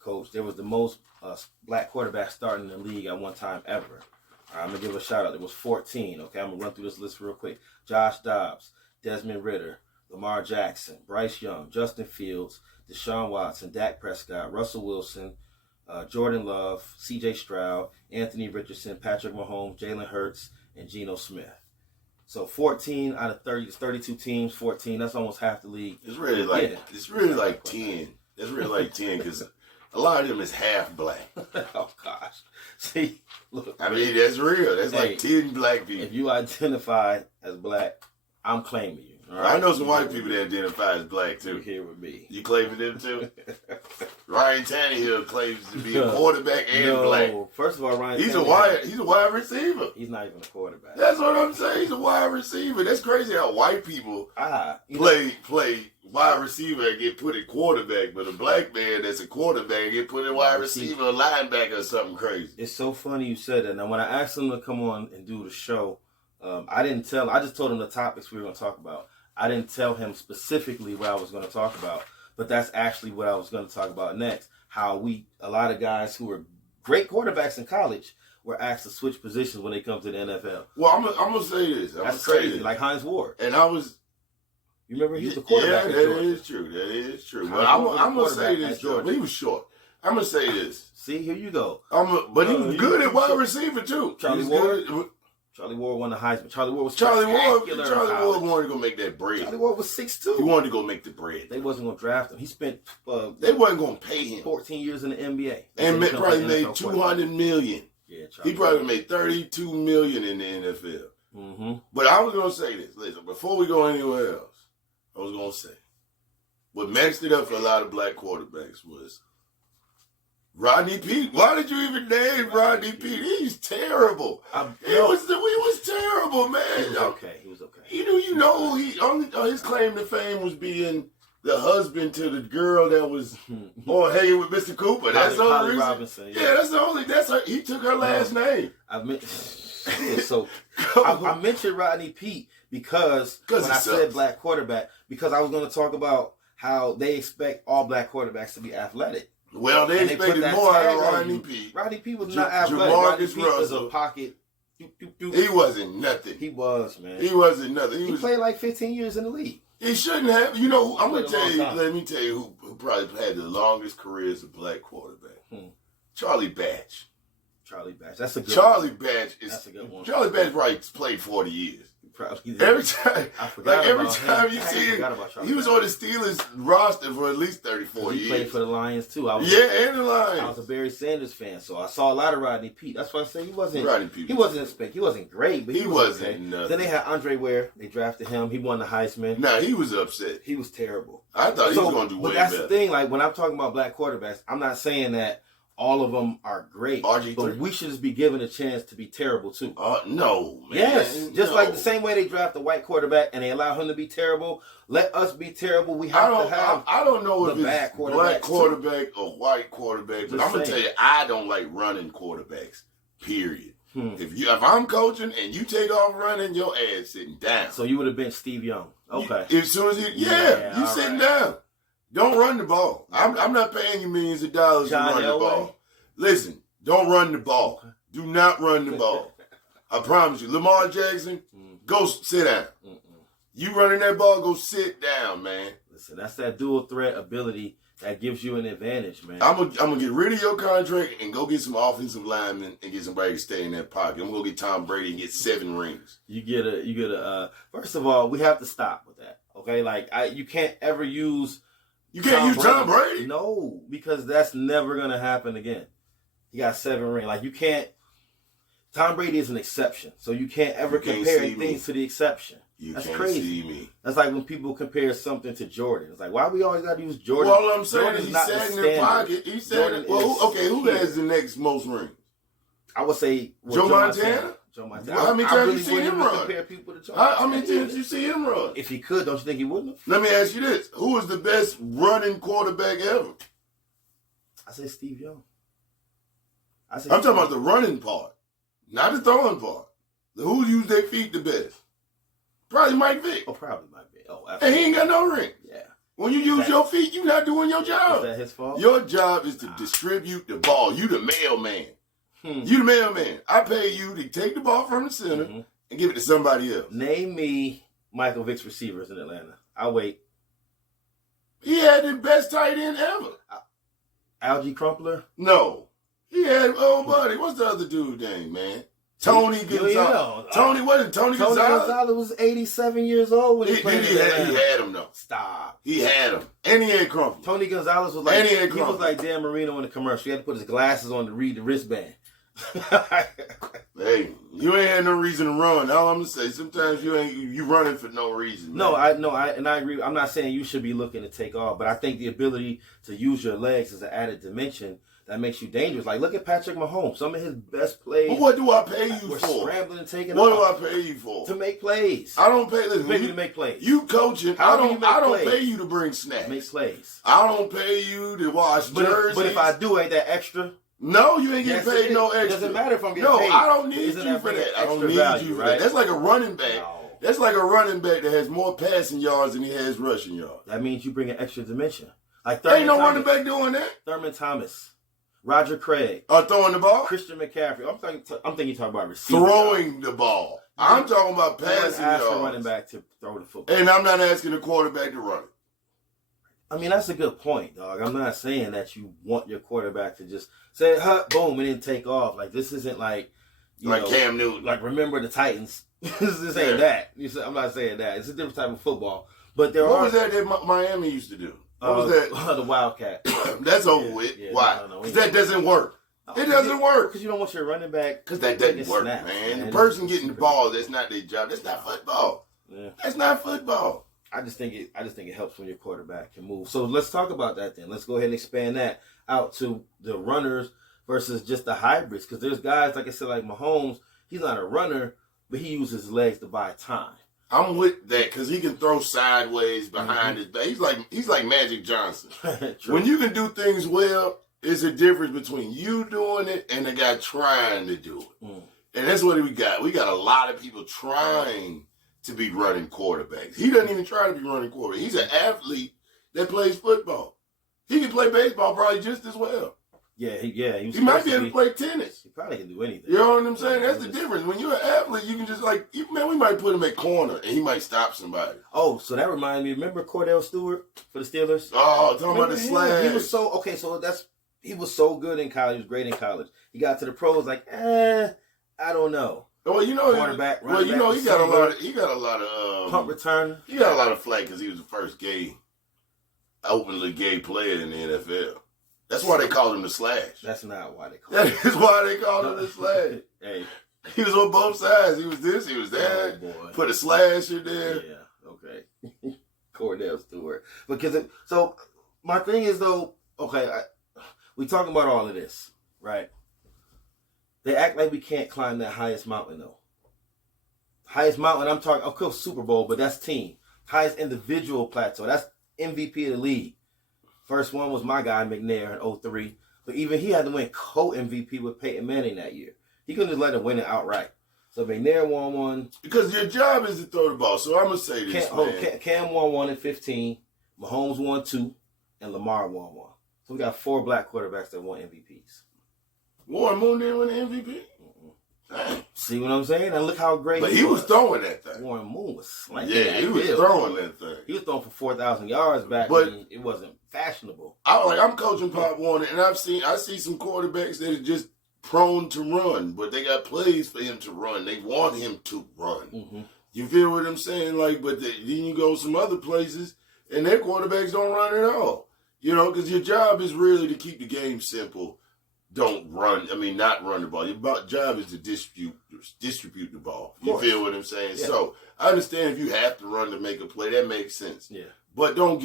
Coach, there was the most black quarterbacks starting in the league at one time ever. All right, I'm gonna give a shout out. There was 14. Okay, I'm gonna run through this list real quick. Josh Dobbs, Desmond Ridder, Lamar Jackson, Bryce Young, Justin Fields, Deshaun Watson, Dak Prescott, Russell Wilson, Jordan Love, C.J. Stroud, Anthony Richardson, Patrick Mahomes, Jalen Hurts, and Geno Smith. So 14 out of 30, it's 32 teams, 14. That's almost half the league. It's really like 10. It's really like 10 because a lot of them is half black. Oh gosh! See, look. I mean, that's real. That's like 10 black people. If you identify as black, I'm claiming you. All right? I know some white people that identify as black too. You're here with me. You claiming them too? Ryan Tannehill claims to be a quarterback and black. First of all, Ryan He's Tannehill, a wide receiver. He's not even a quarterback. That's what I'm saying. He's a wide receiver. That's crazy how white people play wide receiver and get put at quarterback, but a black man that's a quarterback get put in wide receiver or linebacker or something crazy. It's so funny you said that. Now, when I asked him to come on and do the show, I just told him the topics we were going to talk about. I didn't tell him specifically what I was going to talk about, but that's actually what I was going to talk about next. How a lot of guys who were great quarterbacks in college were asked to switch positions when they come to the NFL. Well, I'm going to say this. That's crazy. Like Hines Ward. And you remember he was a quarterback at Georgia. That is true. But I'm going to say this, George. But he was short. I'm going to say this. See, here you go. But he was good at wide receiver, too. Charlie Ward won the Heisman. Charlie Ward wanted to go make that bread. Charlie Ward was 6'2". He wanted to go make the bread. They wasn't going to draft him. He spent they wasn't going to pay him 14 years in the NBA. And probably made $200 million. Yeah, he probably made $32 million in the NFL. Mm-hmm. But I was going to say this. Listen, before we go anywhere else, I was going to say, what messed it up for a lot of black quarterbacks was Rodney Peete. Why did you even name Rodney Peete? He's terrible. He was terrible, man. He was okay. His claim to fame was being the husband to the girl that was hanging with Mr. Cooper. That's the only reason. Robinson, yeah, that's the only. He took her last name. I mentioned Rodney Peete because when I said black quarterback, because I was going to talk about how they expect all black quarterbacks to be athletic. Well, they expected more out of Rodney Peete. Rodney Peete was not athletic. Rodney Peete was a pocket. He wasn't nothing. He was, man. He wasn't nothing. He played like 15 years in the league. He shouldn't have. You know, I'm going to tell you, let me tell you who probably had the longest career as a black quarterback. Charlie Batch. That's a good one. That's a good one. Charlie Batch probably played 40 years. Probably every time you see him, he was on the Steelers roster for at least 34 years. He played for the Lions too. And the Lions. I was a Barry Sanders fan, so I saw a lot of Rodney Peete. That's why I say he wasn't. Rodney Peete. He wasn't great, but he wasn't okay. Nothing. Then they had Andre Ware. They drafted him. He won the Heisman. Nah, he was upset. He was terrible. I thought he was going to do way better. But that's the thing. Like when I'm talking about black quarterbacks, I'm not saying that all of them are great, but we should just be given a chance to be terrible too. No, man. Yes, like the same way they draft a white quarterback and they allow him to be terrible. Let us be terrible. We have to have. I don't know if it's black quarterback too. or white quarterback, but I'm gonna tell you, I don't like running quarterbacks. Period. If I'm coaching and you take off running, your ass sitting down. So you would have been Steve Young. Okay. As soon as you sitting down. Don't run the ball. I'm not paying you millions of dollars to run the ball. Listen, don't run the ball. Okay. Do not run the ball. I promise you. Lamar Jackson, go sit down. You running that ball, go sit down, man. Listen, that's that dual threat ability that gives you an advantage, man. I'm gonna get rid of your contract and go get some offensive linemen and get somebody to stay in that pocket. I'm gonna get Tom Brady and get 7 rings. You get a first of all, we have to stop with that. Okay? Like you can't ever use Tom Brady? No, because that's never going to happen again. He got 7 rings. Like, you can't. Tom Brady is an exception. So you can't ever compare things to the exception. That's crazy. See me. That's like when people compare something to Jordan. It's like, why we always got to use Jordan? Well, all I'm saying is he sat in the pocket. He said, who has the next most rings? I would say Joe Montana. Joe Montana. Well, how many times really you see him run? compare people to Joe How many times you see him run? If he could, don't you think he wouldn't have? Let me ask you this: who is the best running quarterback ever? I say Steve Young. I'm talking about the running part, not the throwing part. Who used their feet the best? Probably Mike Vick. Oh, probably Mike Vick. Oh, And absolutely. he ain't got no ring. Yeah. When you use your feet, you're not doing your job. Is that his fault? Your job is to distribute the ball. You the mailman. You the mailman. I pay you to take the ball from the center and give it to somebody else. Name me Michael Vick's receivers in Atlanta. I'll wait. He had the best tight end ever. Algie Crumpler? No. He had, buddy, what's the other dude name, man? Tony Gonzalez. Yeah. Tony Gonzalez? Tony Gonzalez was 87 years old when he played in Atlanta. He had him, though. Stop. He had him. And he had Crumpler. Tony Gonzalez was like, he was like Dan Marino in the commercial. He had to put his glasses on to read the wristband. Hey, you ain't had no reason to run. All I'm gonna say, sometimes you running for no reason. No, I agree. I'm not saying you should be looking to take off, but I think the ability to use your legs is an added dimension that makes you dangerous. Like, look at Patrick Mahomes. Some of his best plays. But what do I pay you were for? Scrambling and taking What off. do I pay you for? To make plays. I don't pay. Listen, Maybe to make plays. You coaching. However I don't plays. pay you to bring snacks. Make plays. I don't pay you to wash jerseys. But if I do, ain't that extra? No, you ain't getting paid no extra. It doesn't matter if I'm getting no, paid. I don't need Isn't you that for that. I don't extra need value, you for right? that. That's like a running back. No. That's like a running back that has more passing yards than he has rushing yards. That means you bring an extra dimension. Like Ain't no running back doing that. Thurman Thomas, Roger Craig, Throwing the ball? Christian McCaffrey. I'm thinking you talking about receiving. Throwing the ball. I'm talking about passing ask a yards. running back to throw the football. And I'm not asking the quarterback to run it. I mean, that's a good point, dog. I'm not saying that you want your quarterback to just say, boom, and then take off. Like, this isn't like, you know, Cam Newton. Like, remember the Titans. This ain't that. I'm not saying that. It's a different type of football. But there What are... was that Miami used to do? What was that? The Wildcat. That's over with. Yeah, Why? no, Because that doesn't work. It doesn't work. Because you don't want your running back... Because that doesn't work, snaps, man. The person getting the ball, that's not their job. That's not football. Yeah. That's not football. I just think it helps when your quarterback can move. So let's talk about that then. Let's go ahead and expand that out to the runners versus just the hybrids. Because there's guys, like I said, like Mahomes, he's not a runner, but he uses his legs to buy time. I'm with that because he can throw sideways behind his back. He's like Magic Johnson. When you can do things well, it's a difference between you doing it and the guy trying to do it. And that's what we got. We got a lot of people trying to be running quarterbacks. He doesn't even try to be running quarterback. He's an athlete that plays football. He can play baseball probably just as well. He might be able to play tennis. He probably can do anything. You know what I'm saying? That's the difference. When you're an athlete, you can just we might put him at corner and he might stop somebody. Oh, so that reminds me. Remember Cordell Stewart for the Steelers? Oh, talking about the slash. He was he was so good in college. He was great in college. He got to the pros like, I don't know. Well, you know, Quarterback, he got a lot of punt return. He got a lot of flack because he was the first openly gay player in the NFL. That's why they called him the slash. That's not why they called him. That is why they called him the slash. Hey, he was on both sides. He was this, he was that. Oh, boy. Put a slash in there. Yeah, okay. Cordell Stewart. So my thing is though, okay, we talking about all of this, right? They act like we can't climb that highest mountain, though. Highest mountain, I'm talking, of course, Super Bowl, but that's team. Highest individual plateau. That's MVP of the league. First one was my guy, McNair, in 03. But even he had to win co-MVP with Peyton Manning that year. He couldn't just let him win it outright. So McNair won one. Because your job is to throw the ball. So I'm going to say this, Cam won one in 15. Mahomes won 2. And Lamar won 1. So we got 4 black quarterbacks that won MVPs. Warren Moon didn't win the MVP? See what I'm saying? And look how great But he was throwing that thing. Warren Moon was slanking. Yeah, he was throwing that thing. He was throwing for 4,000 yards back when it wasn't fashionable. I'm coaching Pop Warner, and I see some quarterbacks that are just prone to run, but they got plays for him to run. They want him to run. Mm-hmm. You feel what I'm saying? But then you go some other places, and their quarterbacks don't run at all. You know, because your job is really to keep the game simple. Not run the ball. Your job is to distribute the ball. You feel what I'm saying? Yeah. So I understand if you have to run to make a play, that makes sense. Yeah. But don't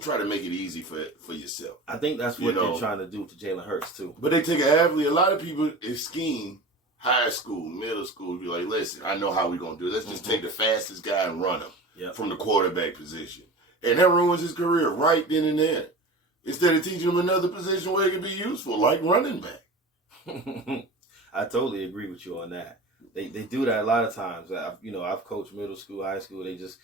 try to make it easy for yourself. I think that's what they're trying to do to Jalen Hurts too. But they take an athlete. A lot of people scheme high school, middle school, be like, listen, I know how we're going to do it. Let's just take the fastest guy and run him from the quarterback position. And that ruins his career right then and there. Instead of teaching him another position where it can be useful, like running back. I totally agree with you on that. They do that a lot of times. I've coached middle school, high school. They just,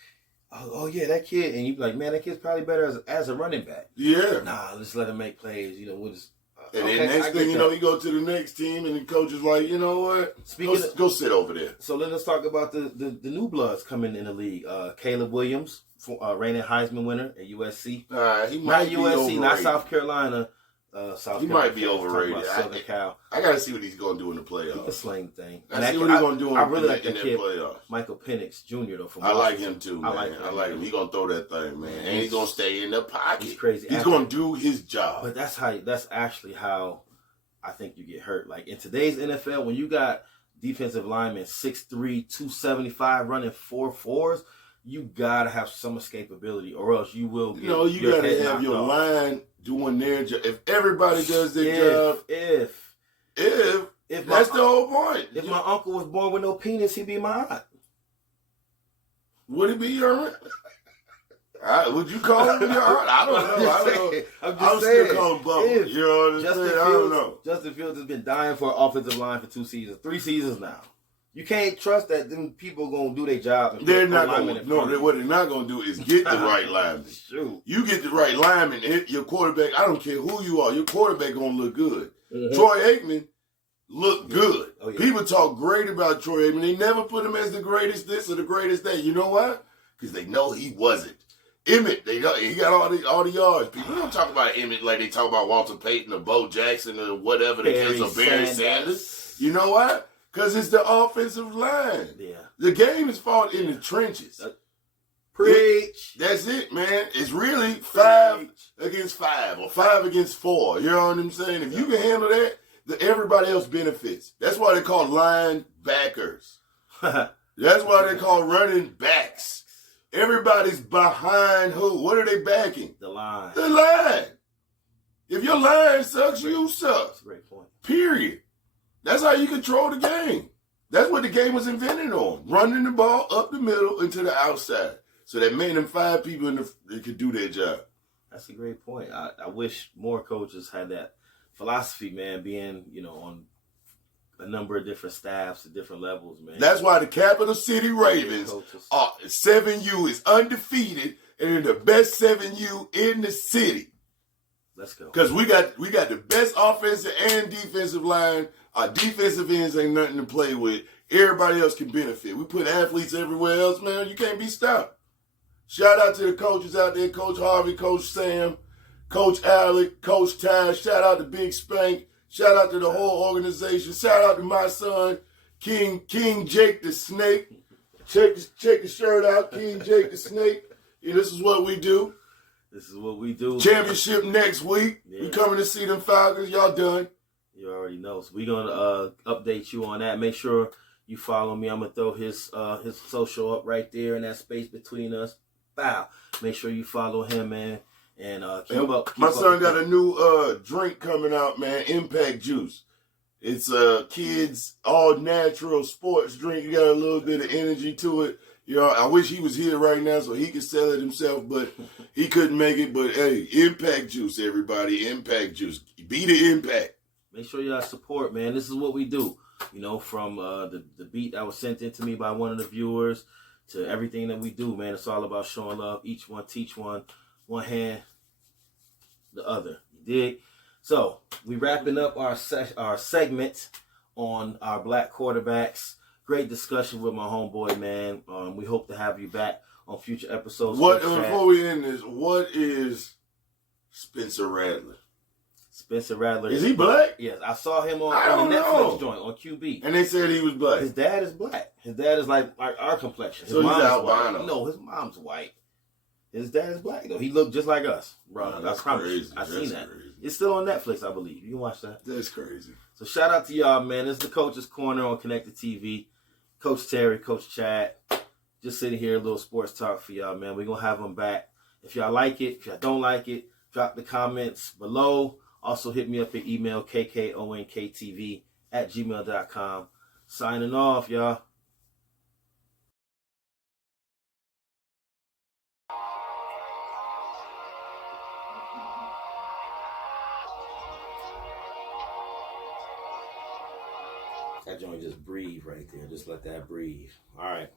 oh yeah, that kid, and you be like, man, that kid's probably better as a running back. Yeah. Nah, let's let him make plays. We'll just. And then next thing you know, you go to the next team, and the coach is like, you know what? Go sit over there. So let's talk about the new bloods coming in the league. Caleb Williams, reigning Heisman winner at USC. He might be overrated. Not South Carolina. He might be overrated. Southern Cal. I got to see what he's going to do in the playoffs. He can sling the thing. I see what he's going to do I really like in that the kid, playoffs. Michael Penix Jr. though. From I Washington. like him too, man. I like him. He's going to throw that thing, man. And he's going to stay in the pocket. He's crazy. He's going to do his job. But that's actually how I think you get hurt. Like in today's NFL, when you got defensive linemen 6'3", 275 running 4.4s, you gotta have some escapability, or else you will get. You gotta have your line doing their job. If everybody does their job, if that's the whole point. If my uncle was born with no penis, he'd be my aunt. Would it be your aunt? Would you call him your aunt? I don't know. I'm still calling Bubba. You know what I'm saying? I don't know. Justin Fields has been dying for an offensive line for 2 seasons, 3 seasons now. You can't trust that them people gonna do their job. They're not gonna. No, what they're not gonna do is get the right lineman. True. You get the right lineman, your quarterback. I don't care who you are. Your quarterback gonna look good. Troy Aikman looked good. Oh, yeah. People talk great about Troy Aikman. They never put him as the greatest this or the greatest that. You know why? Because they know he wasn't. Emmett, he got all the yards. People don't talk about Emmett like they talk about Walter Payton or Bo Jackson or whatever the case, or Barry Sanders. You know why? Because it's the offensive line. Yeah. The game is fought in the trenches. Preach. That's it, man. It's really 5 against 5 or 5 against 4. You know what I'm saying? If you can handle that, everybody else benefits. That's why they call linebackers. That's why they call running backs. Everybody's behind who? What are they backing? The line. The line. If your line sucks, you suck. That's a great point. Period. That's how you control the game. That's what the game was invented on. Running the ball up the middle and to the outside. So that made them 5 people that could do their job. That's a great point. I wish more coaches had that philosophy, man, being, on a number of different staffs at different levels, man. That's why the Capital City Ravens 7U is undefeated and they're the best 7U in the city. Let's go. Because we got the best offensive and defensive line. Our defensive ends ain't nothing to play with. Everybody else can benefit. We put athletes everywhere else, man. You can't be stopped. Shout out to the coaches out there, Coach Harvey, Coach Sam, Coach Alec, Coach Ty. Shout out to Big Spank. Shout out to the whole organization. Shout out to my son, King Jake the Snake. Check the shirt out, King Jake the Snake. Yeah, this is what we do. This is what we do. Championship next week. Yeah. We coming to see them Falcons. Y'all done. You already know. So we're going to update you on that. Make sure you follow me. I'm going to throw his social up right there in that space between us. Bow. Make sure you follow him, man. And keep up. My son got a new drink coming out, man. Impact Juice. It's kids all natural sports drink. You got a little bit of energy to it. I wish he was here right now so he could sell it himself, but he couldn't make it. But hey, Impact Juice, everybody. Impact Juice. Be the impact. Make sure y'all support, man. This is what we do. From the beat that was sent in to me by one of the viewers to everything that we do, man. It's all about showing love. Each one, teach one. One hand, the other. You dig? So, we wrapping up our segment on our black quarterbacks. Great discussion with my homeboy, man. We hope to have you back on future episodes. Before we end this, what is Spencer Rattler? Spencer Rattler. Is he black? Yes, I saw him on the Netflix joint on QB. And they said he was black. His dad is black. His dad is like our complexion. His so mom's he's albino. White. No, his mom's white. His dad is black though. He looked just like us, bro. That's crazy. I seen that. Crazy. It's still on Netflix, I believe. You can watch that. That's crazy. So shout out to y'all, man. This is the Coach's Corner on Konnected TV. Coach Terry, Coach Chad, just sitting here, a little sports talk for y'all, man. We're gonna have them back. If y'all like it, if y'all don't like it, drop the comments below. Also hit me up at email kkonktv@gmail.com. Signing off, y'all. That joint just breathe right there. Just let that breathe. All right.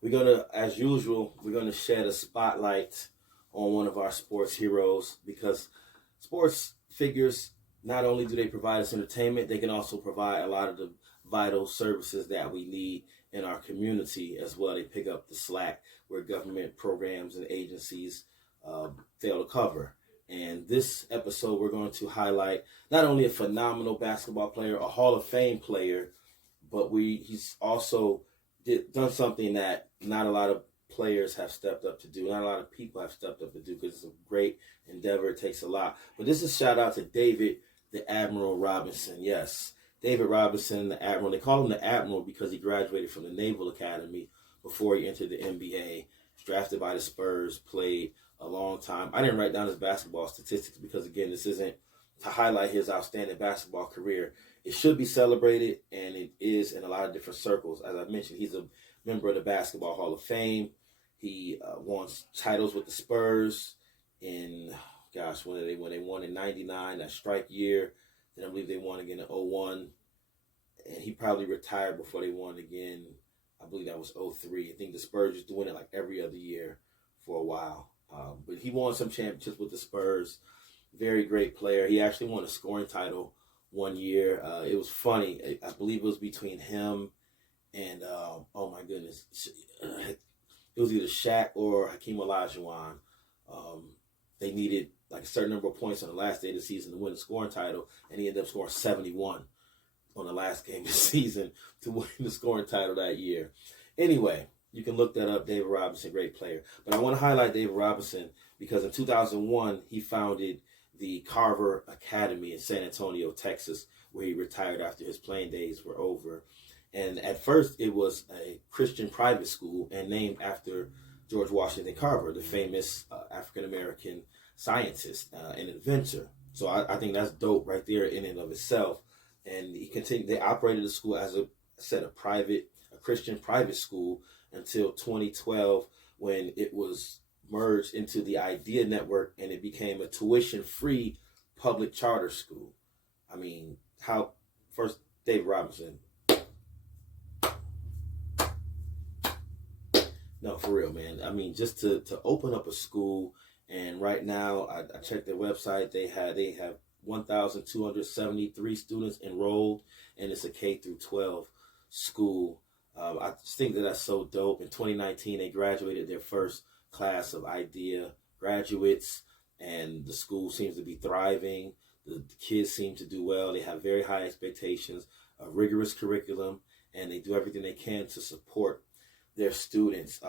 We're going to, as usual, we're going to shed a spotlight on one of our sports heroes, because sports figures, not only do they provide us entertainment, they can also provide a lot of the vital services that we need in our community as well. They pick up the slack where government programs and agencies fail to cover. And this episode, we're going to highlight not only a phenomenal basketball player, a Hall of Fame player, but he's also done something that not a lot of players have stepped up to do. Not a lot of people have stepped up to do, because it's a great endeavor. It takes a lot. But this is a shout out to David, the Admiral Robinson. Yes, David Robinson, the Admiral. They call him the Admiral because he graduated from the Naval Academy before he entered the NBA. He's drafted by the Spurs, played a long time. I didn't write down his basketball statistics because, again, this isn't to highlight his outstanding basketball career. It should be celebrated, and it is in a lot of different circles. As I mentioned, he's a member of the Basketball Hall of Fame. He won titles with the Spurs in, when they won in 99, that strike year. Then I believe they won again in 01. And he probably retired before they won again. I believe that was 03. I think the Spurs used to win it like every other year for a while. But he won some championships with the Spurs. Very great player. He actually won a scoring title one year. It was funny. I believe it was between him and, oh my goodness, it was either Shaq or Hakeem Olajuwon. They needed like a certain number of points on the last day of the season to win the scoring title, and he ended up scoring 71 on the last game of the season to win the scoring title that year. Anyway, you can look that up. David Robinson, great player. But I want to highlight David Robinson because in 2001, he founded the Carver Academy in San Antonio, Texas, where he retired after his playing days were over. And at first, it was a Christian private school and named after George Washington Carver, the famous African-American scientist and inventor. So I think that's dope right there in and of itself. And he continued. They operated the school as a Christian private school until 2012, when it was merged into the Idea Network and it became a tuition-free public charter school. I mean, first, David Robinson. No, for real, man. I mean, just to open up a school, and right now, I checked their website. They have 1,273 students enrolled, and it's a K through 12 school. I just think that's so dope. In 2019, they graduated their first class of Idea graduates, and the school seems to be thriving. The kids seem to do well. They have very high expectations, a rigorous curriculum, and they do everything they can to support their students.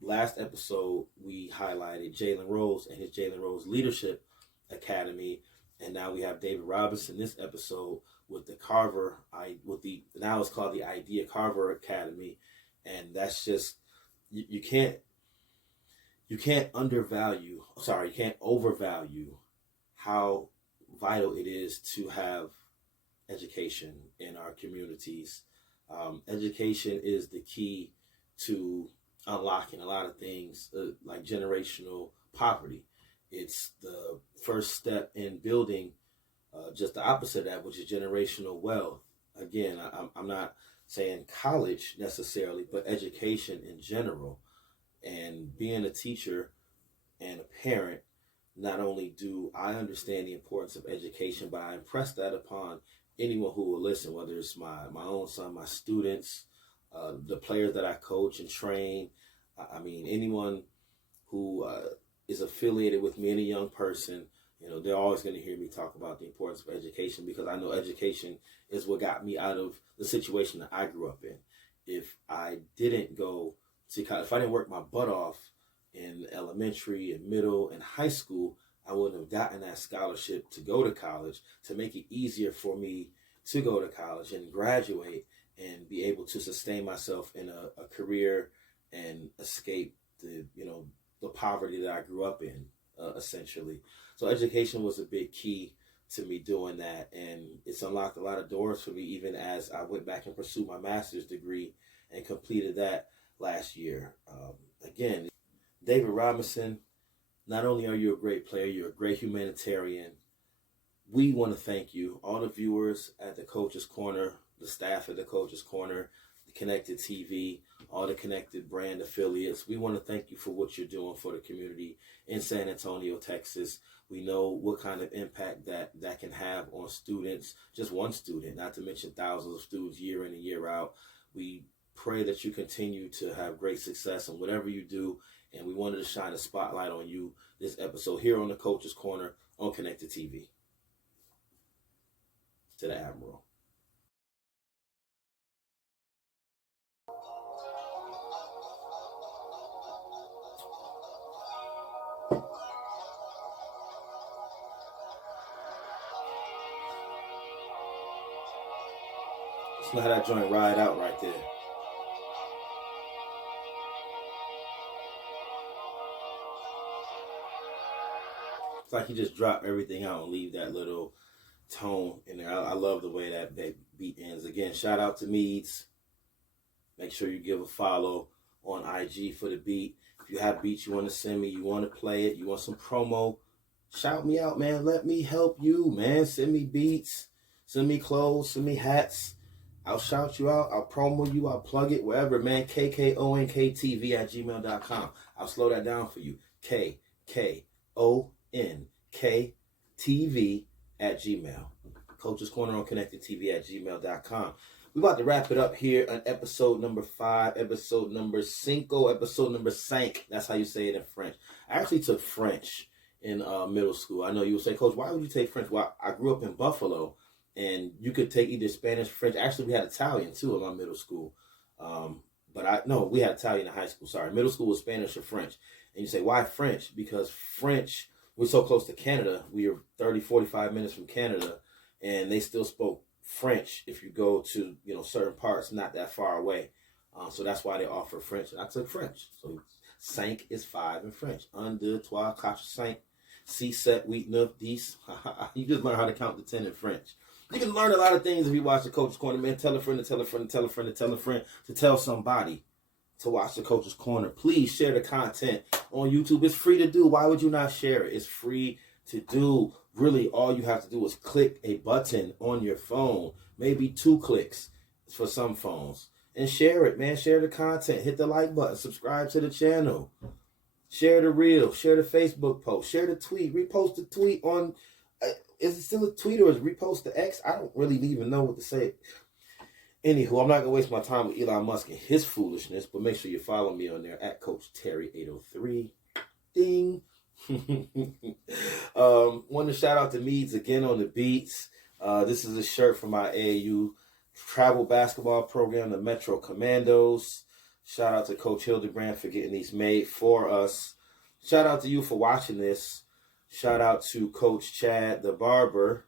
Last episode, we highlighted Jalen Rose and his Jalen Rose Leadership Academy, and now we have David Robinson this episode with the Carver, now it's called the Idea Carver Academy, and that's just, you can't overvalue how vital it is to have education in our communities. Education is the key to unlocking a lot of things like generational poverty. It's the first step in building just the opposite of that, which is generational wealth. Again, I'm not saying college necessarily, but education in general. And being a teacher and a parent, not only do I understand the importance of education, but I impress that upon anyone who will listen, whether it's my own son, my students, the players that I coach and train. I mean, anyone who is affiliated with me, any young person, they're always going to hear me talk about the importance of education, because I know education is what got me out of the situation that I grew up in. If I didn't go to college, if I didn't work my butt off in elementary and middle and high school, I wouldn't have gotten that scholarship to go to college, to make it easier for me to go to college and graduate and be able to sustain myself in a career and escape the poverty that I grew up in, essentially. So education was a big key to me doing that, and it's unlocked a lot of doors for me, even as I went back and pursued my master's degree and completed that last year. Again, David Robinson, not only are you a great player, you're a great humanitarian. We want to thank you, all the viewers at the Coach's Corner, the staff at the Coach's Corner, the Konnected TV, all the Konnected brand affiliates. We want to thank you for what you're doing for the community in San Antonio, Texas. We know what kind of impact that can have on students, just one student, not to mention thousands of students year in and year out. We pray that you continue to have great success in whatever you do, and we wanted to shine a spotlight on you this episode here on the Coach's Corner on Konnected TV. To the Admiral. Just know how that joint ride out right there. It's like you just drop everything out and leave that little tone in there. I love the way that beat ends. Again, shout out to Meedz. Make sure you give a follow on IG for the beat. If you have beats you want to send me, you want to play it, you want some promo, shout me out, man. Let me help you, man. Send me beats, send me clothes, send me hats. I'll shout you out. I'll promo you. I'll plug it wherever, man. KKONKTV@gmail.com. I'll slow that down for you. KKONKTV@gmail. Coach's Corner on Konnected TV @gmail.com. We're about to wrap it up here on episode number 5, episode number 5, episode number 5. That's how you say it in French. I actually took French in middle school. I know you will say, Coach, why would you take French? Well, I grew up in Buffalo, and you could take either Spanish, French. Actually, we had Italian, too, in my middle school. We had Italian in high school. Sorry, middle school was Spanish or French. And you say, why French? Because French, we're so close to Canada. We are 30, 45 minutes from Canada, and they still spoke French if you go to, certain parts not that far away. So that's why they offer French. And I took French. So 5 is 5 in French. 1, 2, 3, 4, 5, 6, 7, 8, 9, 10. You just learn how to count to 10 in French. You can learn a lot of things if you watch the Coach's Corner, man. Tell a friend to tell a friend to tell a friend to tell a friend to tell somebody to watch the Coach's Corner. Please share the content on YouTube. It's free to do. Why would you not share it? It's free to do. Really, all you have to do is click a button on your phone, maybe 2 clicks for some phones, and share it, man. Share the content. Hit the like button. Subscribe to the channel. Share the reel. Share the Facebook post. Share the tweet. Repost the tweet on... is it still a tweet or is repost the X? I don't really even know what to say. Anywho, I'm not going to waste my time with Elon Musk and his foolishness, but make sure you follow me on there at Coach Terry 803. Ding. Want to shout out to Meedz again on the beats. This is a shirt from my AAU travel basketball program, the Metro Commandos. Shout out to Coach Hildebrand for getting these made for us. Shout out to you for watching this. Shout out to Coach Chad, the barber,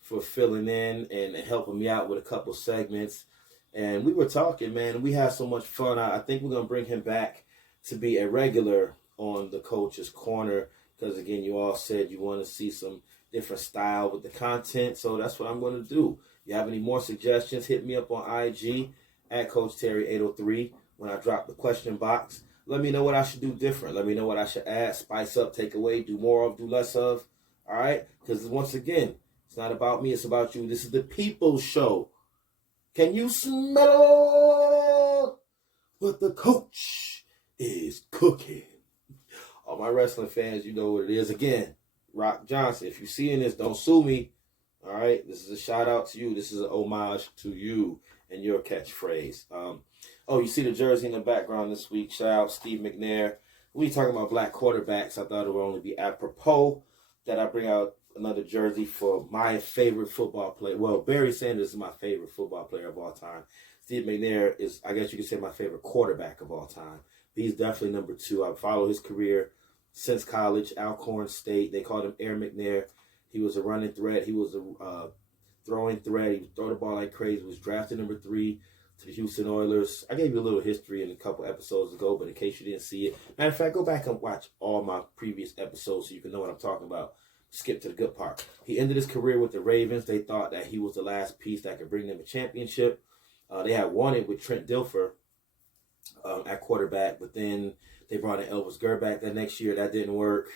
for filling in and helping me out with a couple segments. And we were talking, man. We had so much fun. I think we're going to bring him back to be a regular on the Coach's Corner. Because, again, you all said you want to see some different style with the content. So that's what I'm going to do. You have any more suggestions, hit me up on IG at Coach Terry 803 when I drop the question box. Let me know what I should do different. Let me know what I should add, spice up, take away, do more of, do less of. All right? Because, once again, it's not about me. It's about you. This is the People's Show. Can you smell what the coach is cooking? All my wrestling fans, you know what it is. Again, Rock Johnson. If you're seeing this, don't sue me. All right? This is a shout out to you. This is an homage to you and your catchphrase. You see the jersey in the background this week. Shout out Steve McNair. We talking about black quarterbacks. I thought it would only be apropos that I bring out another jersey for my favorite football player. Well, Barry Sanders is my favorite football player of all time. Steve McNair is, I guess you could say, my favorite quarterback of all time. He's definitely number 2. I've followed his career since college, Alcorn State. They called him Air McNair. He was a running threat. He was a throwing threat. He would throw the ball like crazy. He was drafted number 3 to the Houston Oilers. I gave you a little history in a couple episodes ago, but in case you didn't see it, matter of fact, go back and watch all my previous episodes so you can know what I'm talking about. skip to the good part. He ended his career with the Ravens. They thought that he was the last piece that could bring them a championship. They had won it with Trent Dilfer at quarterback, but then they brought in Elvis Gerback that next year. That didn't work.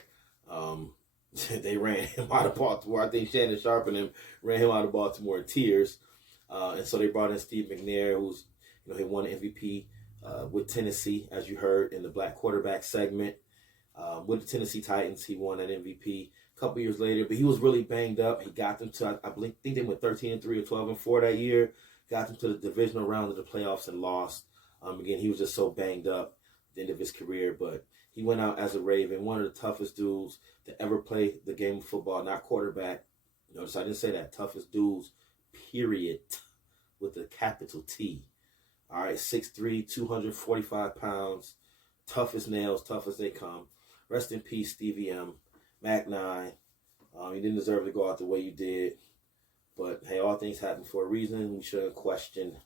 They ran him out of Baltimore. I think Shannon Sharp and him ran him out of Baltimore in tears. And so they brought in Steve McNair, who's, he won an MVP with Tennessee, as you heard in the Black Quarterback segment. With the Tennessee Titans, he won an MVP a couple years later, but he was really banged up. He got them to, I think they went 13-3 or 12-4 that year. Got them to the divisional round of the playoffs and lost. Again, he was just so banged up at the end of his career, but he went out as a Raven, one of the toughest dudes to ever play the game of football, not quarterback. Notice I didn't say that. Toughest dudes, period, with a capital T. All right, 6'3", 245 pounds, tough as nails, tough as they come. Rest in peace, Stevie M. Mac 9. You didn't deserve to go out the way you did. But, hey, all things happen for a reason. We shouldn't question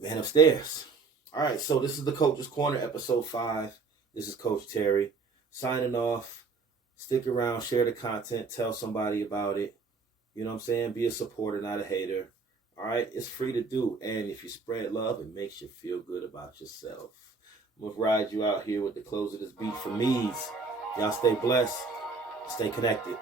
man upstairs. All right, so this is the Coach's Corner, episode 5. This is Coach Terry signing off. Stick around, share the content, tell somebody about it. You know what I'm saying? Be a supporter, not a hater. All right, it's free to do. And if you spread love, it makes you feel good about yourself. I'm going to ride you out here with the close of this beat for Meedz. Y'all stay blessed. Stay connected.